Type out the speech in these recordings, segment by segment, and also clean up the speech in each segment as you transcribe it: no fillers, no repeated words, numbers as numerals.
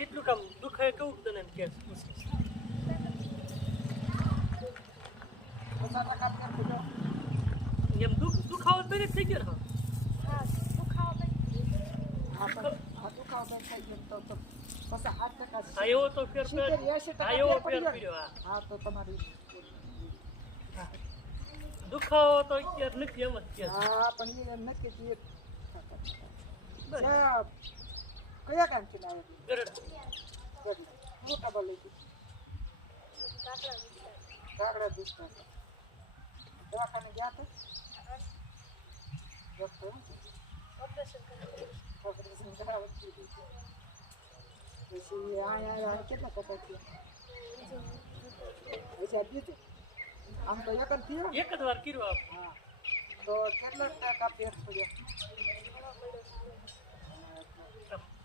કેટલું કામ દુખાય કેવું તને કે એમ દુખાવો તો થઈ ગયો ને હા દુખાવો હા એવો તો ફેર હા એવો ફેર પડ્યો હા તો તમારી દુખાવો તો અત્યારે નથી એમ જ કે હા પણ એમ નથી કે કયા કામ થી લાવે ગરડ મોટા બોલે કાકડા દુસ્તા દવાખાને ગયા તો ઓપરેશન કરી ઓપરેશન કરાવવું પછી આ કેટલા પપ્પા થયા પછી બીજું આમ તો એક જ થયો એક જ વાર કર્યું આપ હા તો કેટલા ટકા પેટ પડ્યા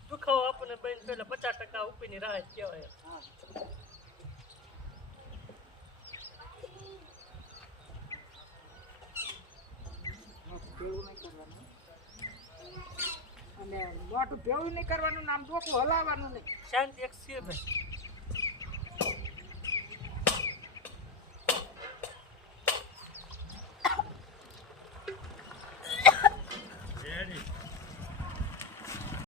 દુખાવો આપણને બેન પેલા 50% ઉપરની રાહત કહેવાય હા ભેવું નહીં કરવાનું અને મોટું ભેવું નહીં કરવાનું નામ ડોકું હલાવવાનું નહીં શાંતિ એક છે ભાઈ